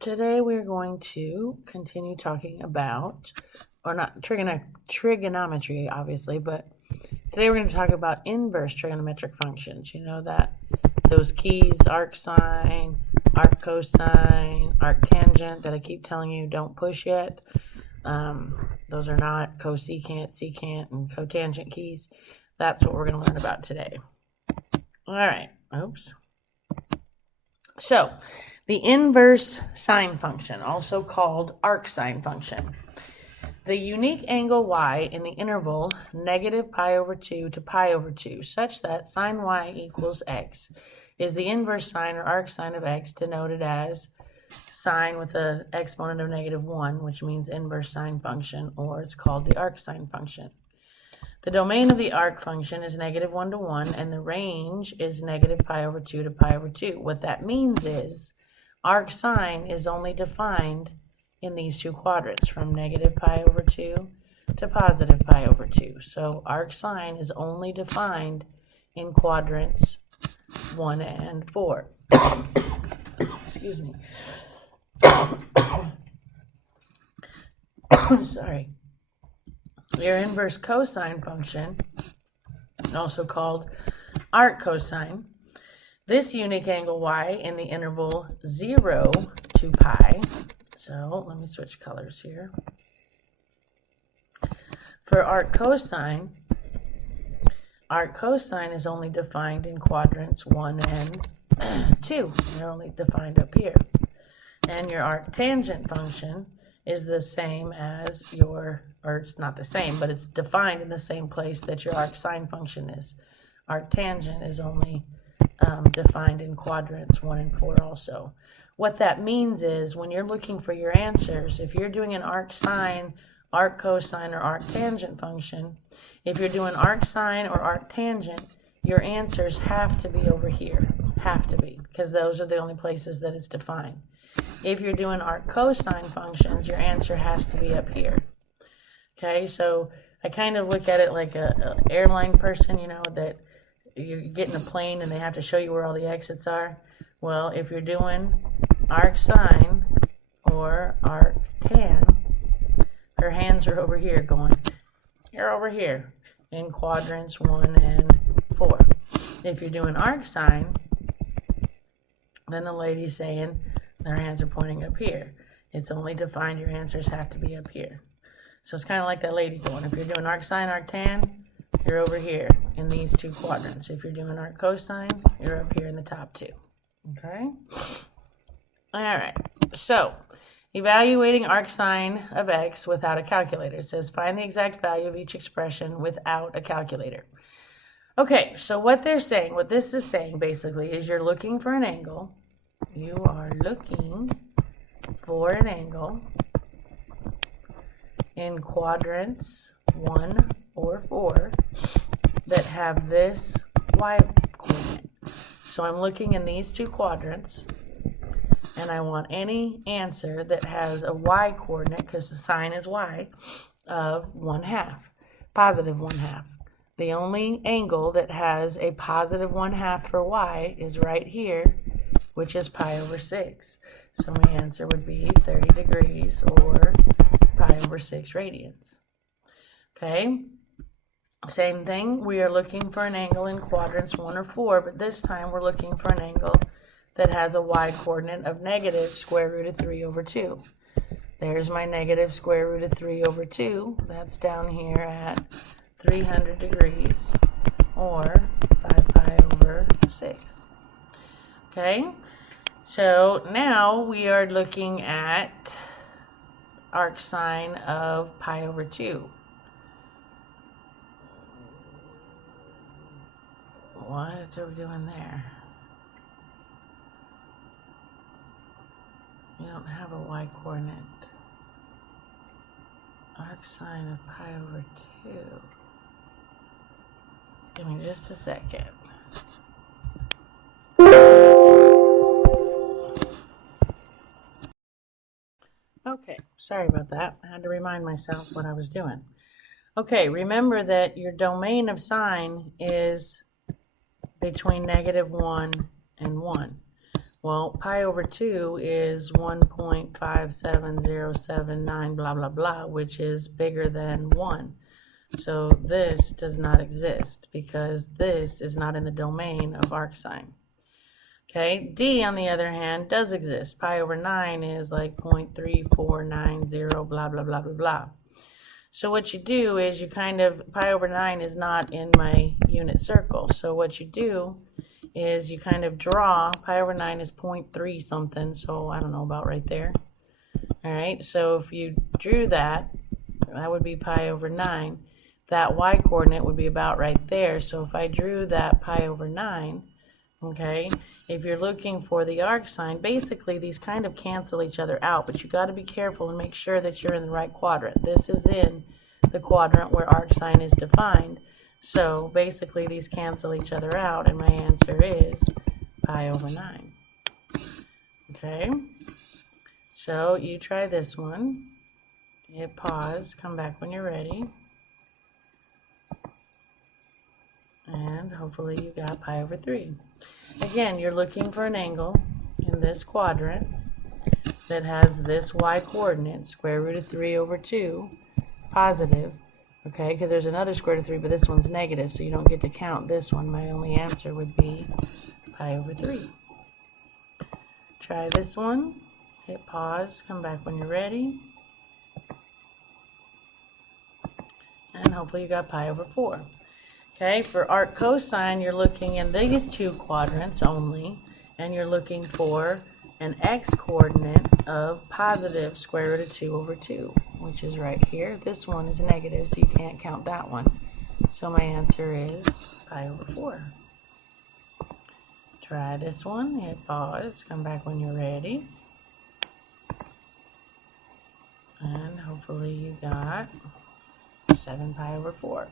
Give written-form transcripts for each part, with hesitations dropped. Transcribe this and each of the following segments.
Today we're going to continue talking about, or not trigonometry, obviously, but today we're going to talk about inverse trigonometric functions. You know that those keys, arcsine, arccosine, arctangent, that I keep telling you don't push yet. Those are not cosecant, secant, and cotangent keys. That's what we're going to learn about today. All right. Oops. So, the inverse sine function, also called arcsine function. The unique angle y in the interval negative pi over 2 to pi over 2, such that sine y equals x, is the inverse sine or arcsine of x, denoted as sine with an exponent of -1, which means inverse sine function, or it's called the arcsine function. The domain of the arc function is -1 to 1, and the range is negative pi over 2 to pi over 2. What that means is arcsine is only defined in these two quadrants, from negative pi over 2 to positive pi over 2. So arcsine is only defined in quadrants 1 and 4. Excuse me. Sorry. Your inverse cosine function, also called arc cosine, this unique angle y in the interval 0 to pi. So let me switch colors here. For arc cosine is only defined in quadrants 1 and 2. They're only defined up here. And your arctangent function is the same as your, or it's not the same, but it's defined in the same place that your arcsine function is. Arctangent is only defined in quadrants 1 and 4 also. What that means is when you're looking for your answers, if you're doing an arcsine, arccosine, or arctangent function, if you're doing arcsine or arctangent, your answers have to be over here. Have to be, because those are the only places that it's defined. If you're doing arccosine functions, your answer has to be up here. Okay, so I kind of look at it like a airline person, you know, that you get in a plane and they have to show you where all the exits are. Well, if you're doing arcsine or arctan, her hands are over here going, you're over here in quadrants 1 and 4. If you're doing arcsine, then the lady's saying their hands are pointing up here. It's only defined, your answers have to be up here. So it's kind of like that lady going, if you're doing arcsine, arctan, you're over here in these two quadrants. If you're doing arccosine, you're up here in the top two. Okay? All right. So, evaluating arcsine of x without a calculator. It says find the exact value of each expression without a calculator. Okay, so what they're saying, what this is saying basically is you're looking for an angle. You are looking for an angle in quadrants 1 or 4 that have this y coordinate. So I'm looking in these two quadrants, and I want any answer that has a y coordinate, because the sine is y, of 1/2, positive 1/2. The only angle that has a positive 1/2 for y is right here, which is pi over 6. So my answer would be 30 degrees or pi over 6 radians. Okay, same thing. We are looking for an angle in quadrants 1 or 4, but this time we're looking for an angle that has a y coordinate of negative square root of 3 over 2. There's my negative square root of 3 over 2. That's down here at 300 degrees or 5 pi over 6. Okay, so now we are looking at arcsine of pi over 2. What are we doing there? You don't have a y coordinate. Arcsine of pi over 2. Give me just a second. Okay, sorry about that. I had to remind myself what I was doing. Okay, remember that your domain of sine is between -1 and 1. Well, pi over 2 is 1.57079 blah blah blah, which is bigger than 1. So this does not exist because this is not in the domain of arcsine. Okay, D on the other hand does exist. Pi over 9 is like 0.3490 blah blah blah blah blah. So what you do is you kind of, pi over 9 is not in my unit circle. So what you do is you kind of draw, pi over 9 is 0.3 something, so I don't know, about right there. All right, so if you drew that, that would be pi over 9. That y coordinate would be about right there. So if I drew that pi over 9, okay, if you're looking for the arcsine, basically these kind of cancel each other out, but you got to be careful and make sure that you're in the right quadrant. This is in the quadrant where arcsine is defined. So basically these cancel each other out, and my answer is pi over 9. Okay, so you try this one. Hit pause, come back when you're ready. And hopefully you got pi over 3. Again, you're looking for an angle in this quadrant that has this y coordinate, square root of 3 over 2, positive, okay, because there's another square root of 3, but this one's negative, so you don't get to count this one. My only answer would be pi over 3. Try this one, hit pause, come back when you're ready, and hopefully you got pi over 4. Okay, for arc cosine, you're looking in these two quadrants only, and you're looking for an x-coordinate of positive square root of 2 over 2, which is right here. This one is negative, so you can't count that one. So my answer is pi over 4. Try this one, hit pause, come back when you're ready. And hopefully you got 7 pi over 4.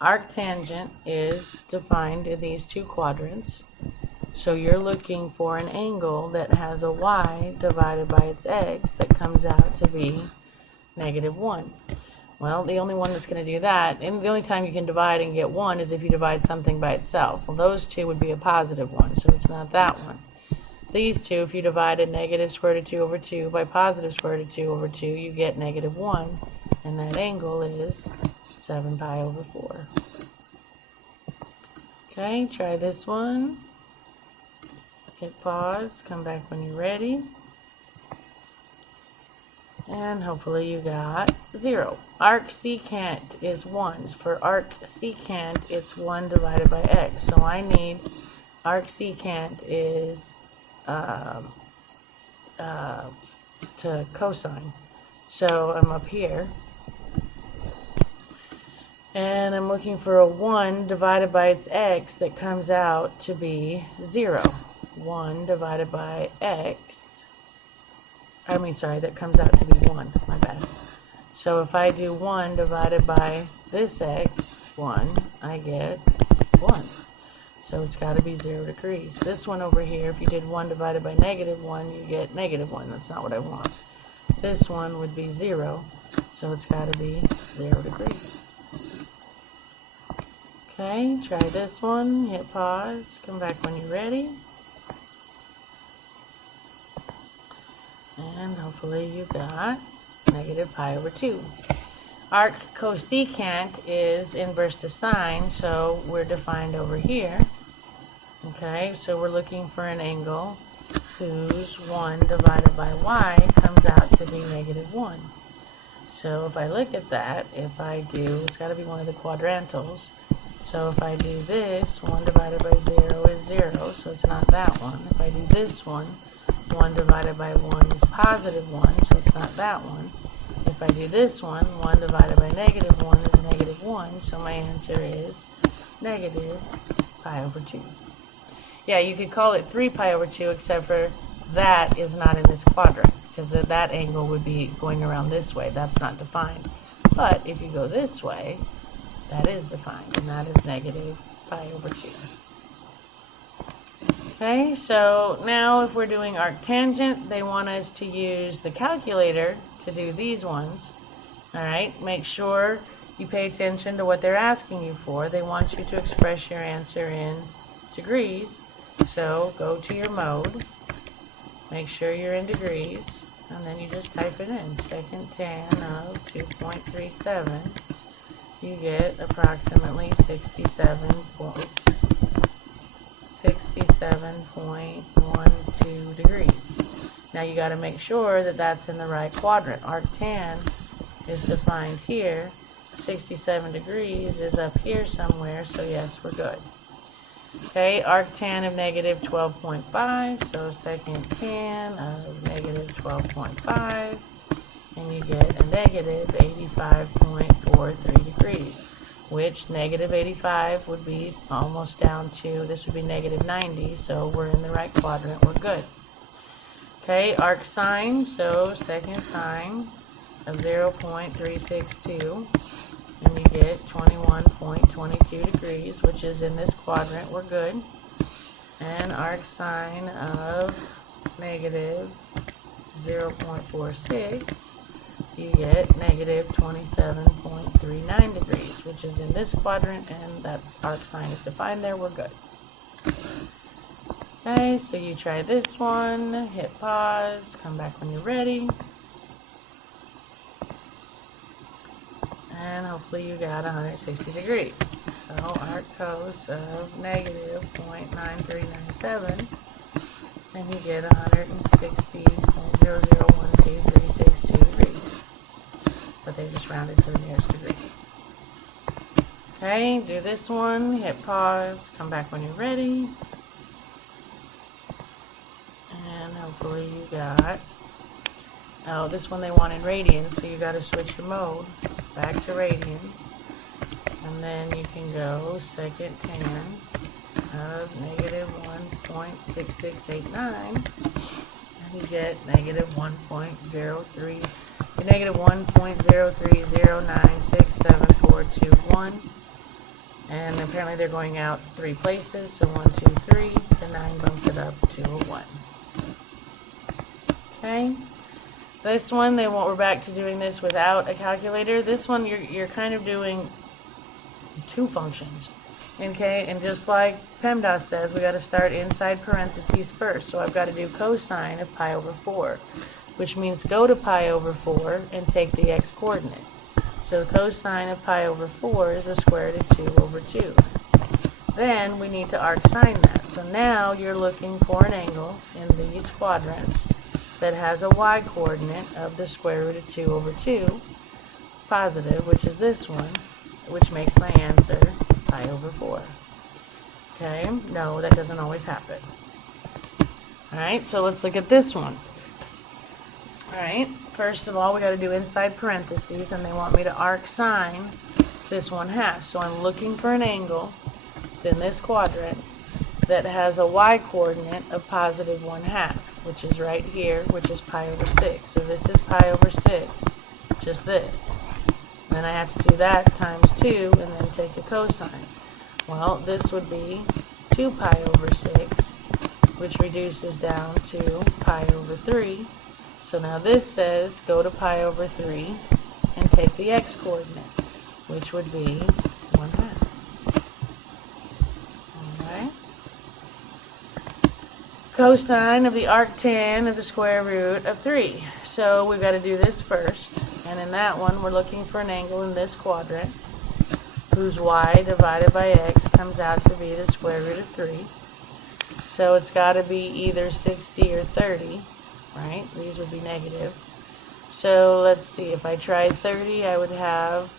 Arctangent is defined in these two quadrants. So you're looking for an angle that has a y divided by its x that comes out to be -1. Well, the only one that's going to do that, and the only time you can divide and get 1 is if you divide something by itself. Well, those two would be a positive one, so it's not that one. These two, if you divided negative square root of 2 over 2 by positive square root of 2 over 2, you get -1, and that angle is 7 pi over 4. Okay, try this one. Hit pause, come back when you're ready. And hopefully you got 0. Arc secant is 1. For arc secant, it's 1 divided by x. So I need, arc secant is to cosine. So I'm up here. And I'm looking for a 1 divided by its x that comes out to be 0. 1 divided by x, that comes out to be 1, my bad. So if I do 1 divided by this x, 1, I get 1. So it's got to be 0 degrees. This one over here, if you did 1 divided by -1, you get -1. That's not what I want. This one would be 0, so it's got to be 0 degrees. Okay, try this one, hit pause, come back when you're ready. And hopefully you got -pi over 2. Arc cosecant is inverse to sine, so we're defined over here. Okay, so we're looking for an angle whose 1 divided by y comes out to be -1. So if I look at that, if I do, it's got to be one of the quadrantals. So if I do this, 1 divided by 0 is 0, so it's not that one. If I do this one, 1 divided by 1 is +1, so it's not that one. If I do this one, 1 divided by -1 is -1, so my answer is -pi over 2. Yeah, you could call it 3 pi over 2, except for that is not in this quadrant, because that angle would be going around this way. That's not defined. But if you go this way, that is defined, and that is -pi over 2. Okay, so now if we're doing arctangent, they want us to use the calculator to do these ones. All right, make sure you pay attention to what they're asking you for. They want you to express your answer in degrees. So go to your mode, make sure you're in degrees, and then you just type it in. Second tan of 2.37, you get approximately 67.12 degrees. Now you got to make sure that that's in the right quadrant. Arctan is defined here. 67 degrees is up here somewhere, so yes, we're good. Okay, arctan of negative 12.5, so second tan of negative 12.5, and you get a negative 85.43 degrees, which negative 85 would be almost down to, this would be negative 90, so we're in the right quadrant, we're good. Okay, arc sine, so second sine of 0.362, and you get 21.22 degrees, which is in this quadrant, we're good. And arc sine of negative 0.46, you get negative 27.39 degrees, which is in this quadrant, and that's arc sine is defined there, we're good. Okay, so you try this one, hit pause, come back when you're ready. And hopefully you got 160 degrees. So arc cos of negative 0.9397, and you get 160.001236 degrees. But they just rounded to the nearest degree. Okay, do this one, hit pause, come back when you're ready. And hopefully you got, oh, this one they want in radians, so you got to switch your mode back to radians, and then you can go second tan of negative 1.6689, and you get negative 1.0309674221, and apparently they're going out 3 places, so 1, 2, 3, the 9 bumps it up to a 1. Okay. This one, we're back to doing this without a calculator. This one, you're kind of doing 2 functions, okay? And just like PEMDAS says, we got to start inside parentheses first. So I've got to do cosine of pi over 4, which means go to pi over 4 and take the x coordinate. So cosine of pi over 4 is the square root of 2 over 2. Then we need to arc sine that. So now you're looking for an angle in these quadrants that has a y-coordinate of the square root of 2 over 2, positive, which is this one, which makes my answer pi over 4. Okay, no, that doesn't always happen. Alright, so let's look at this one. Alright, first of all, we got to do inside parentheses, and they want me to arc sine this 1/2. So I'm looking for an angle in this quadrant that has a y-coordinate of positive 1/2, which is right here, which is pi over 6. So this is pi over 6, just this. And then I have to do that times 2 and then take the cosine. Well, this would be 2 pi over 6, which reduces down to pi over 3. So now this says go to pi over 3 and take the x coordinate, which would be 1/2. Alright. Cosine of the arctan of the square root of 3. So we've got to do this first, and in that one we're looking for an angle in this quadrant whose y divided by x comes out to be the square root of 3. So it's got to be either 60 or 30, right? These would be negative. So let's see, if I tried 30, I would have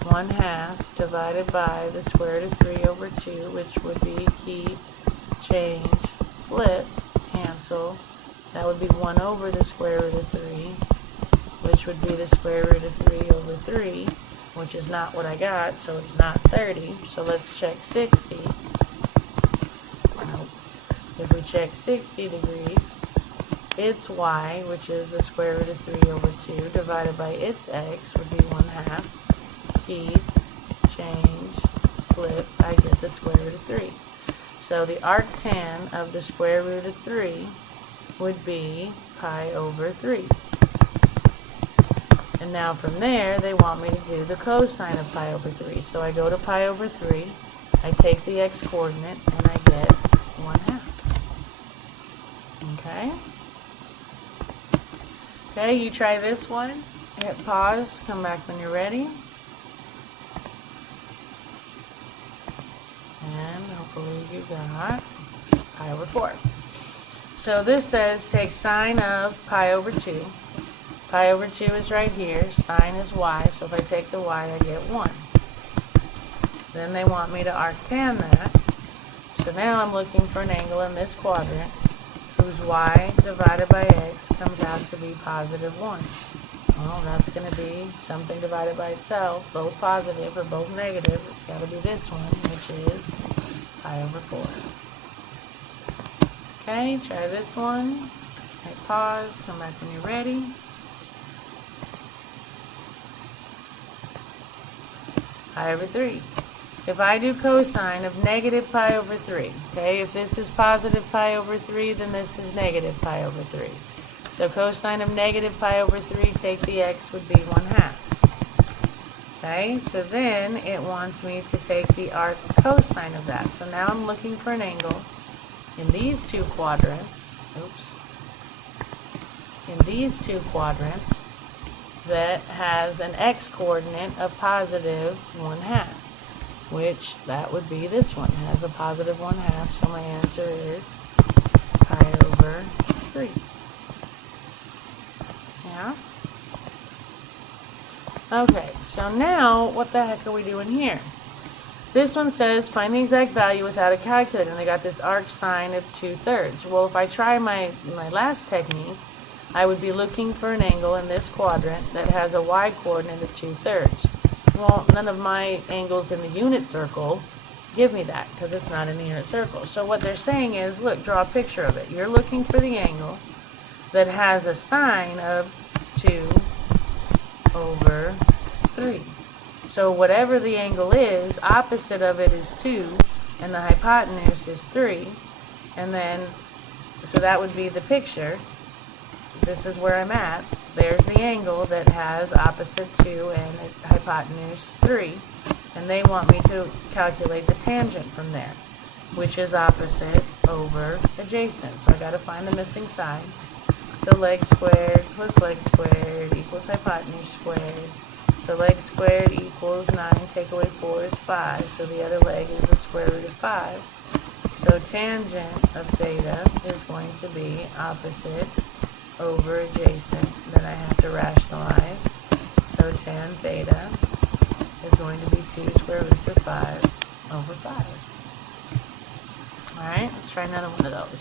1/2 divided by the square root of 3 over 2, which would be keep, change, flip, cancel. That would be 1 over the square root of 3, which would be the square root of 3 over 3, which is not what I got, so it's not 30. So let's check 60. Nope. If we check 60 degrees, its y, which is the square root of 3 over 2, divided by its x would be 1/2. Keep, change, flip, I get the square root of 3. So the arctan of the square root of 3 would be pi over 3. And now from there, they want me to do the cosine of pi over 3. So I go to pi over 3, I take the x coordinate, and I get 1/2. Okay? Okay, you try this one. Hit pause, come back when you're ready. And hopefully you got pi over 4. So this says take sine of pi over 2. Pi over 2 is right here. Sine is y, so if I take the y, I get 1. Then they want me to arctan that. So now I'm looking for an angle in this quadrant whose y divided by x comes out to be positive 1. Well, that's going to be something divided by itself, both positive or both negative. It's got to be this one, which is pi over 4. Okay, try this one. Hit pause, come back when you're ready. Pi over 3. If I do cosine of negative pi over 3, okay, if this is positive pi over 3, then this is negative pi over 3. So cosine of negative pi over 3, take the x, would be 1/2. Okay, so then it wants me to take the arc cosine of that. So now I'm looking for an angle in these two quadrants, in these two quadrants that has an x-coordinate of positive 1/2, which that would be this one. It has a positive 1/2, so my answer is pi over 3. Yeah? Okay, so now what the heck are we doing here? This one says find the exact value without a calculator, and they got this arc sine of 2/3. Well, if I try my last technique, I would be looking for an angle in this quadrant that has a y-coordinate of 2/3. Well, none of my angles in the unit circle give me that because it's not in the unit circle. So what they're saying is, look, draw a picture of it. You're looking for the angle that has a sine of 2 over 3. So whatever the angle is, opposite of it is 2, and the hypotenuse is 3. And then, so that would be the picture. This is where I'm at. There's the angle that has opposite 2 and hypotenuse 3. And they want me to calculate the tangent from there, which is opposite over adjacent. So I got to find the missing side. So leg squared plus leg squared equals hypotenuse squared. So leg squared equals 9, take away 4 is 5. So the other leg is the square root of 5. So tangent of theta is going to be opposite over adjacent. Then I have to rationalize. So tan theta is going to be 2 square roots of 5 over 5. Alright, let's try another one of those.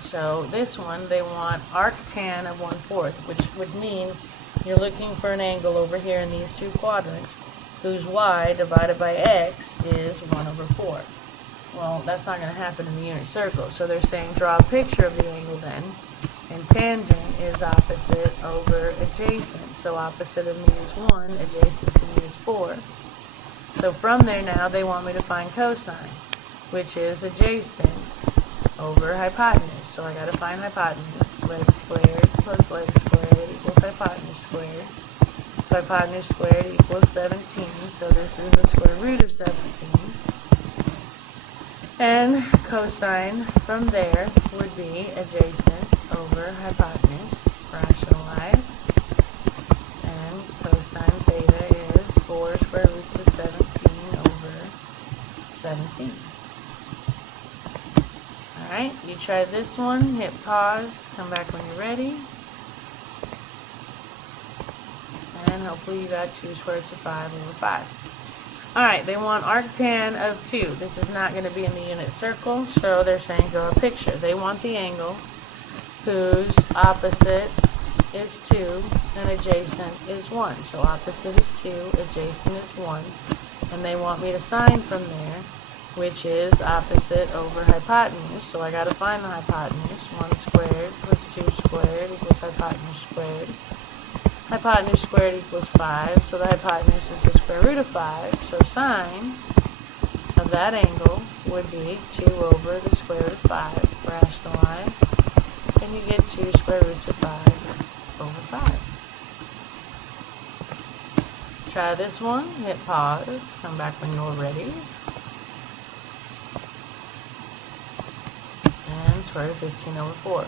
So this one, they want arctan of 1/4, which would mean you're looking for an angle over here in these two quadrants whose y divided by x is 1 over 4. Well, that's not going to happen in the unit circle. So they're saying draw a picture of the angle then. And tangent is opposite over adjacent. So opposite of me is 1, adjacent to me is 4. So from there now, they want me to find cosine, which is adjacent over hypotenuse. So I got to find hypotenuse. Leg squared plus leg squared equals hypotenuse squared. So hypotenuse squared equals 17. So this is the square root of 17. And cosine from there would be adjacent over hypotenuse. Rationalize. And cosine theta is 4 square roots of 17 over 17. Alright, you try this one, hit pause, come back when you're ready. And hopefully you got 2 square roots of 5 over 5. Alright, they want arctan of 2. This is not going to be in the unit circle, so they're saying draw a picture. They want the angle whose opposite is 2 and adjacent is 1. So opposite is 2, adjacent is 1. And they want me to sign from there, which is opposite over hypotenuse. So I got to find the hypotenuse. 1 squared plus 2 squared equals hypotenuse squared. Hypotenuse squared equals 5, so the hypotenuse is the square root of 5. So sine of that angle would be 2 over the square root of 5. Rationalize, and you get 2 square roots of 5 over 5. Try this one, hit pause, come back when you're ready. And square root of 15 over 4.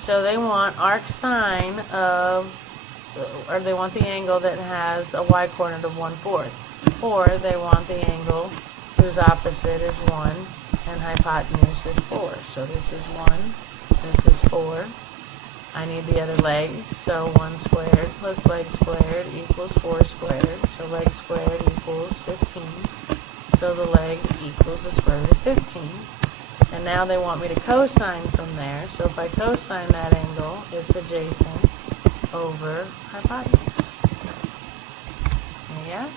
So they want arc sine of, or they want the angle that has a y-coordinate of 1/4. Or they want the angle whose opposite is 1 and hypotenuse is 4. So this is 1, this is 4. I need the other leg, so 1 squared plus leg squared equals 4 squared. So leg squared equals 15. So the leg equals the square root of 15. And now they want me to cosine from there. So if I cosine that angle, it's adjacent over hypotenuse. Yeah?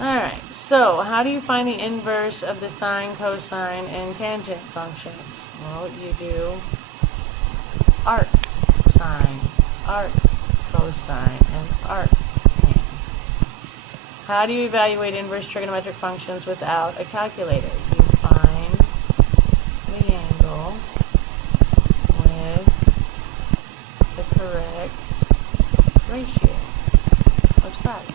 Alright, so how do you find the inverse of the sine, cosine, and tangent functions? Well, you do arc sine, arc cosine, and arc tan. How do you evaluate inverse trigonometric functions without a calculator? You find the angle with the correct ratio of sides.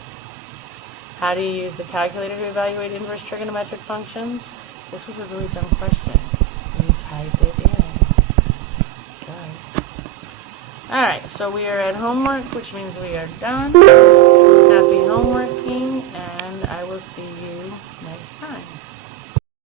How do you use the calculator to evaluate inverse trigonometric functions? This was a really dumb question. You type it in. Alright, so we are at homework, which means we are done. Happy homeworking, and I will see you next time.